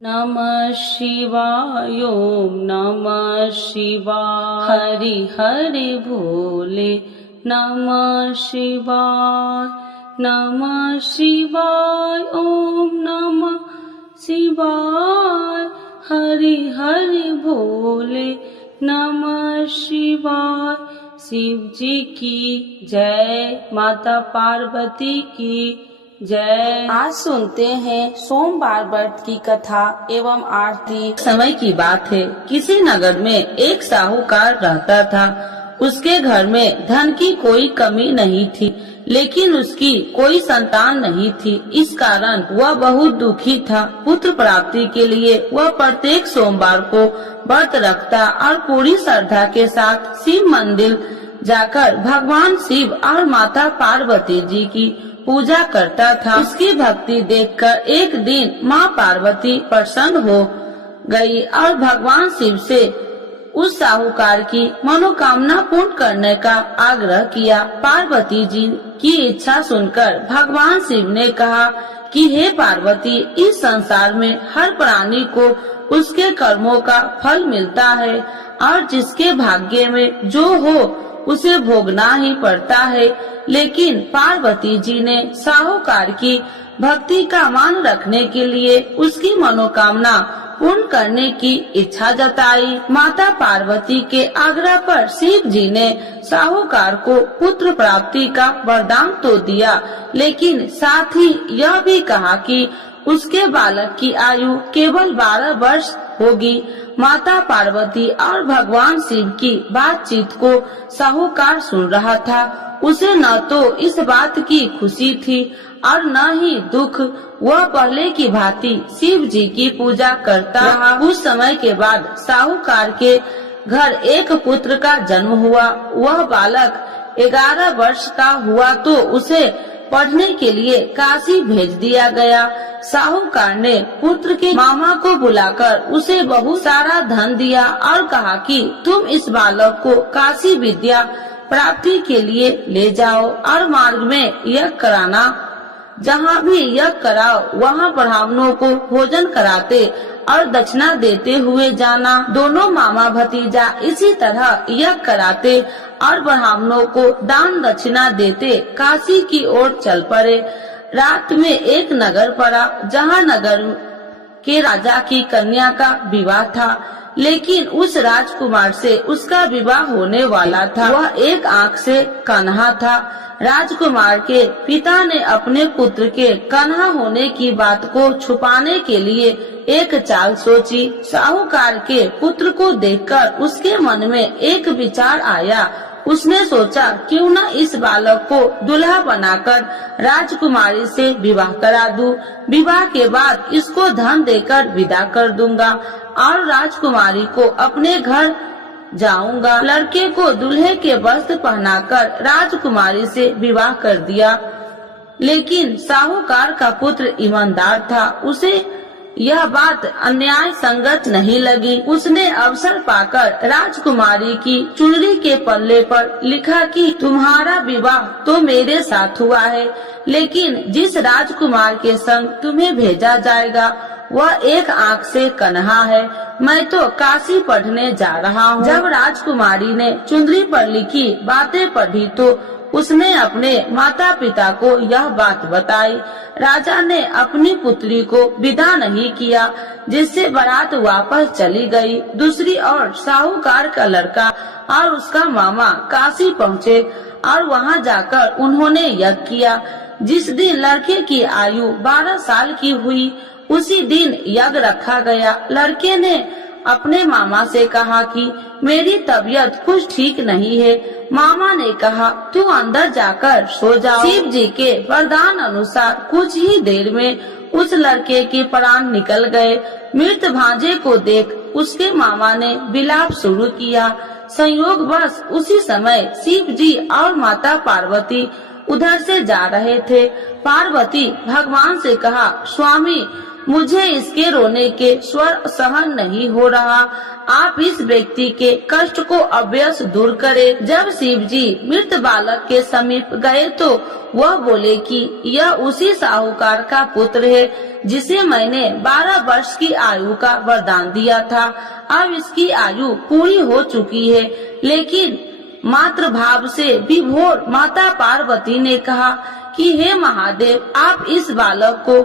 नमः शिवाय ओम नमः शिवाय हरि हरि भोले नमः शिवाय ओम नमः शिवाय हरि हरि भोले नमः शिवाय। शिव जी की जय, माता पार्वती की जय। आज सुनते हैं सोमवार व्रत की कथा एवं आरती। समय की बात है, किसी नगर में एक साहूकार रहता था। उसके घर में धन की कोई कमी नहीं थी, लेकिन उसकी कोई संतान नहीं थी। इस कारण वह बहुत दुखी था। पुत्र प्राप्ति के लिए वह प्रत्येक सोमवार को व्रत रखता और पूरी श्रद्धा के साथ शिव मंदिर जाकर भगवान शिव और माता पार्वती जी की पूजा करता था। उसकी भक्ति देखकर एक दिन माँ पार्वती प्रसन्न हो गई और भगवान शिव से उस साहूकार की मनोकामना पूर्ण करने का आग्रह किया। पार्वती जी की इच्छा सुनकर भगवान शिव ने कहा कि हे पार्वती, इस संसार में हर प्राणी को उसके कर्मों का फल मिलता है और जिसके भाग्य में जो हो उसे भोगना ही पड़ता है। लेकिन पार्वती जी ने साहूकार की भक्ति का मान रखने के लिए उसकी मनोकामना पूर्ण करने की इच्छा जताई। माता पार्वती के आग्रह पर शिव जी ने साहूकार को पुत्र प्राप्ति का वरदान तो दिया, लेकिन साथ ही यह भी कहा कि उसके बालक की आयु केवल 12 वर्ष होगी। माता पार्वती और भगवान शिव की बातचीत को साहूकार सुन रहा था। उसे न तो इस बात की खुशी थी और न ही दुख। वह पहले की भांति शिव जी की पूजा करता रहा। कुछ समय के बाद साहूकार के घर एक पुत्र का जन्म हुआ। वह बालक 11 वर्ष का हुआ तो उसे पढ़ने के लिए काशी भेज दिया गया। साहूकार ने पुत्र के मामा को बुलाकर उसे बहुत सारा धन दिया और कहा कि तुम इस बालक को काशी विद्या प्राप्ति के लिए ले जाओ और मार्ग में यज्ञ कराना। जहाँ भी यज्ञ कराओ वहाँ ब्राह्मणों को भोजन कराते और दक्षिणा देते हुए जाना। दोनों मामा भतीजा इसी तरह यज्ञ कराते और ब्राह्मणों को दान दक्षिणा देते काशी की ओर चल पड़े। रात में एक नगर पड़ा, जहाँ नगर के राजा की कन्या का विवाह था, लेकिन उस राजकुमार से उसका विवाह होने वाला था। वह एक आंख से कन्हा था। राजकुमार के पिता ने अपने पुत्र के कन्हा होने की बात को छुपाने के लिए एक चाल सोची। साहूकार के पुत्र को देखकर उसके मन में एक विचार आया। उसने सोचा क्यों न इस बालक को दूल्हा बनाकर राजकुमारी से विवाह करा दूं। विवाह के बाद इसको धन देकर विदा कर दूंगा और राजकुमारी को अपने घर जाऊंगा। लड़के को दूल्हे के वस्त्र पहनाकर राजकुमारी से विवाह कर दिया। लेकिन साहूकार का पुत्र ईमानदार था। उसे यह बात अन्याय संगत नहीं लगी। उसने अवसर पाकर राजकुमारी की चुनरी के पल्ले पर लिखा कि तुम्हारा विवाह तो मेरे साथ हुआ है, लेकिन जिस राजकुमार के संग तुम्हें भेजा जाएगा वह एक आंख से कन्हा है। मैं तो काशी पढ़ने जा रहा हूँ। जब राजकुमारी ने चुनरी पर लिखी बातें पढ़ी तो उसने अपने माता पिता को यह बात बताई। राजा ने अपनी पुत्री को विदा नहीं किया, जिससे बारात वापस चली गई। दूसरी ओर साहूकार का लड़का और उसका मामा काशी पहुँचे और वहाँ जाकर उन्होंने यज्ञ किया। जिस दिन लड़के की आयु 12 साल की हुई उसी दिन यज्ञ रखा गया। लड़के ने अपने मामा से कहा कि मेरी तबीयत कुछ ठीक नहीं है। मामा ने कहा तू अंदर जाकर सो जाओ। शिव जी के वरदान अनुसार कुछ ही देर में उस लड़के के प्राण निकल गए। मृत भांजे को देख उसके मामा ने विलाप शुरू किया। संयोगवश उसी समय शिव जी और माता पार्वती उधर से जा रहे थे। पार्वती भगवान से कहा स्वामी, मुझे इसके रोने के स्वर सहन नहीं हो रहा। आप इस व्यक्ति के कष्ट को अवश्य दूर करें। जब शिव जी मृत बालक के समीप गए तो वह बोले कि यह उसी साहूकार का पुत्र है जिसे मैंने 12 वर्ष की आयु का वरदान दिया था। अब इसकी आयु पूरी हो चुकी है। लेकिन मातृ भाव से विभोर माता पार्वती ने कहा कि हे महादेव, आप इस बालक को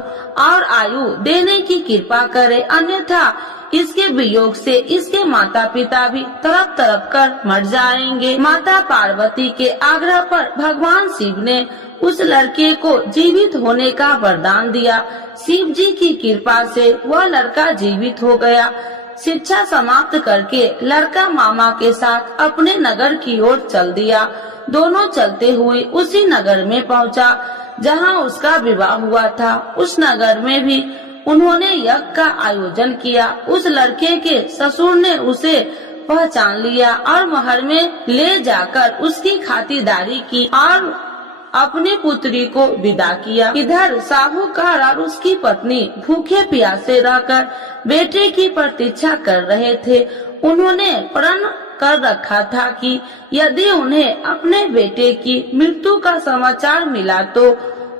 और आयु देने की कृपा करें, अन्यथा इसके वियोग से इसके माता पिता भी तड़प तड़प कर मर जाएंगे। माता पार्वती के आग्रह पर भगवान शिव ने उस लड़के को जीवित होने का वरदान दिया। शिव जी की कृपा से वह लड़का जीवित हो गया। शिक्षा समाप्त करके लड़का मामा के साथ अपने नगर की ओर चल दिया। दोनों चलते हुए उसी नगर में पहुंचा जहां उसका विवाह हुआ था। उस नगर में भी उन्होंने यज्ञ का आयोजन किया। उस लड़के के ससुर ने उसे पहचान लिया और महल में ले जाकर उसकी खातिरदारी की और अपनी पुत्री को विदा किया। इधर साहूकार और उसकी पत्नी भूखे प्यासे रहकर बेटे की प्रतीक्षा कर रहे थे। उन्होंने प्रण कर रखा था कि यदि उन्हें अपने बेटे की मृत्यु का समाचार मिला तो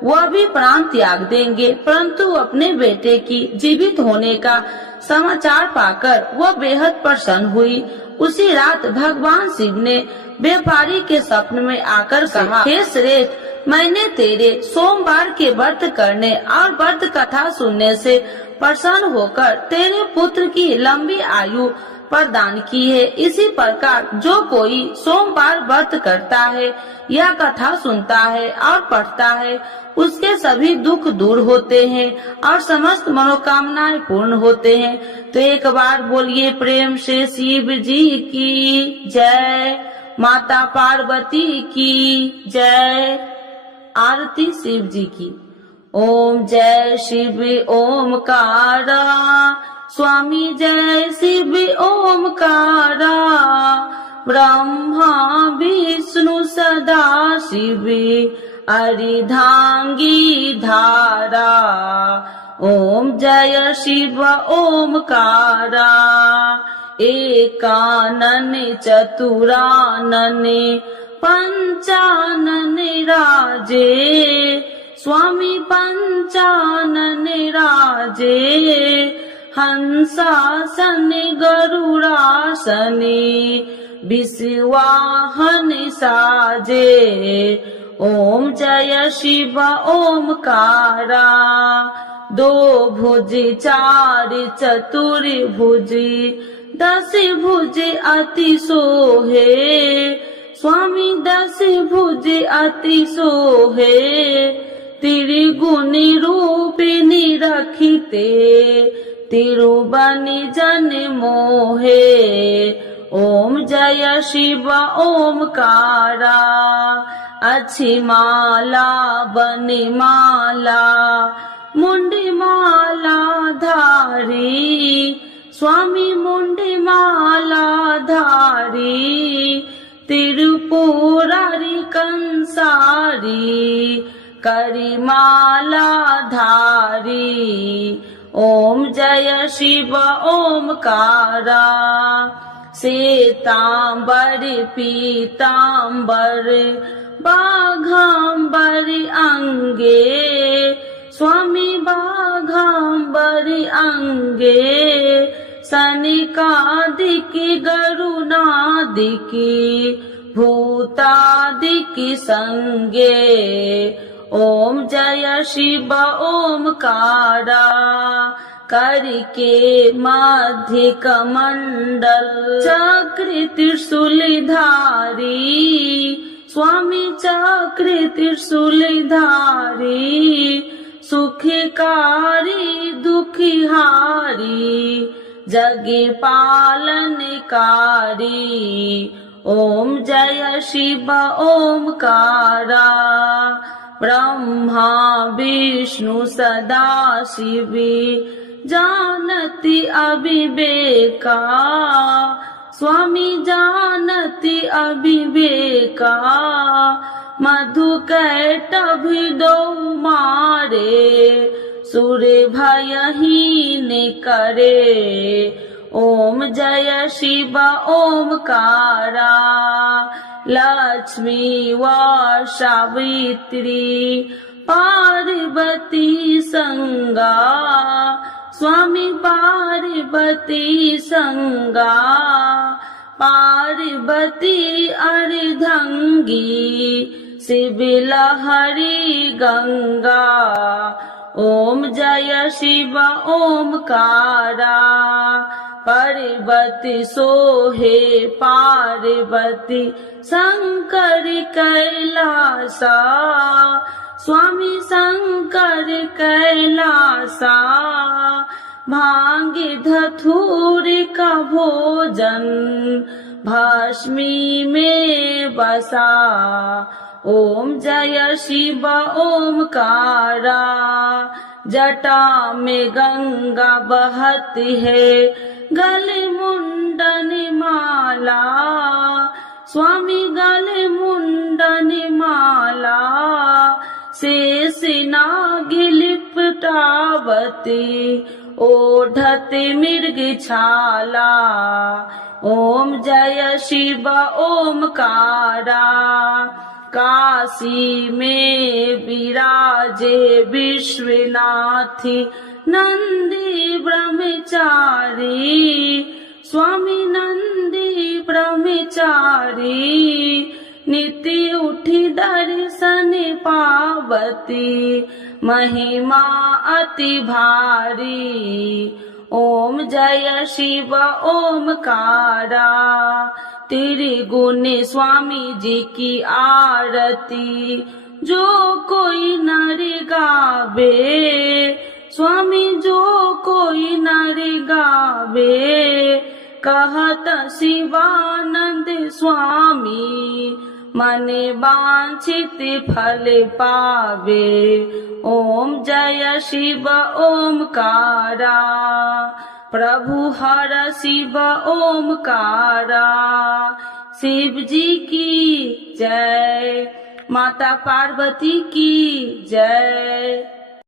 वह भी प्राण त्याग देंगे, परंतु अपने बेटे की जीवित होने का समाचार पाकर वह बेहद प्रसन्न हुई। उसी रात भगवान शिव ने व्यापारी के स्वप्न में आकर कहा, हे श्रेष्ठ, मैंने तेरे सोमवार के व्रत करने और व्रत कथा सुनने से प्रसन्न होकर तेरे पुत्र की लंबी आयु प्रदान की है। इसी प्रकार जो कोई सोमवार व्रत करता है या कथा सुनता है और पढ़ता है, उसके सभी दुख दूर होते हैं और समस्त मनोकामनाएं पूर्ण होते हैं। तो एक बार बोलिए प्रेम से शिव जी की जय, माता पार्वती की जय। आरती शिव जी की। ओम जय शिव ओमकारा, स्वामी जय शिव ओमकारा, ब्रह्मा विष्णु सदा शिव अर्धांगी धारा। ओम जय शिव ओमकारा, एकानन चतुरानन पंचानन राजे, स्वामी पंचानन राजे, हंसासन गरुड़ासन विश्वाहन साजे। ओम जय शिव ओमकारा, दो भुज चार चतुर भुज, 10 भुज अति सोहे, स्वामी 10 भुज अति सोहे, त्रिगुण रूपिणी रखिते, तिरुबनि जन मोहे। ओम जय शिव ओमकारा, अच्छी माला बनि माला, मुंडी माला धारी, स्वामी मुंडी माला धारी, त्रिपुरारी कंसारी, करी माला धारी। ओम जय शिव ओमकारा, श्वेतांबर पीतांबर बाघांबर अंगे, स्वामी बाघांबर अंगे, सनिकादिक गरुणादिक भूतादिक संगे। ओम जय शिव ओमकारा, करके मध्य कमंडल चक्र त्रिशूलधारी, स्वामी चक्र त्रिशूलधारी, सुखकारी दुखिहारी, जग पालनकारी। ओम जय शिव ओमकारा, ब्रह्मा विष्णु सदा शिव जानति अविवेका, स्वामी जानति अविवेका, मधु कैटभ दो मारे, सुर भयहीन करे। ओम जय शिव ओमकारा, लक्ष्मी व सावित्री पार्वती संगा, स्वामी पार्वती संगा, पार्वती अर्धंगी, शिव लहरी गंगा। ओम जय शिव ओमकारा, पार्वती सोहे पार्वती शंकर कैलासा, स्वामी शंकर कैलासा। भांग धतूर का भोजन भस्मी में बसा। ओम जय शिव ओमकारा, जटा में गंगा बहती है, गले मुंडन माला, स्वामी गले मुंडन माला। शेष नाग लिपटावती, ओढ़त मृग छाला। ओम जय शिव ओमकारा, काशी में विराजे विश्वनाथ नंदी ब्रह्मचारी, स्वामी नंदी ब्रह्मचारी। नित्य उठी दर्शन पावती, महिमा अति भारी। ओम जय शिव ओमकारा, त्रिगुण स्वामी जी की आरती जो कोई नर गावे, स्वामी जो कोई नर गावे। कहत शिवानंद स्वामी, मन वांछित फल पावे। ओम जय शिव ओमकारा, प्रभु हर शिव ओमकारा। शिव जी की जय, माता पार्वती की जय।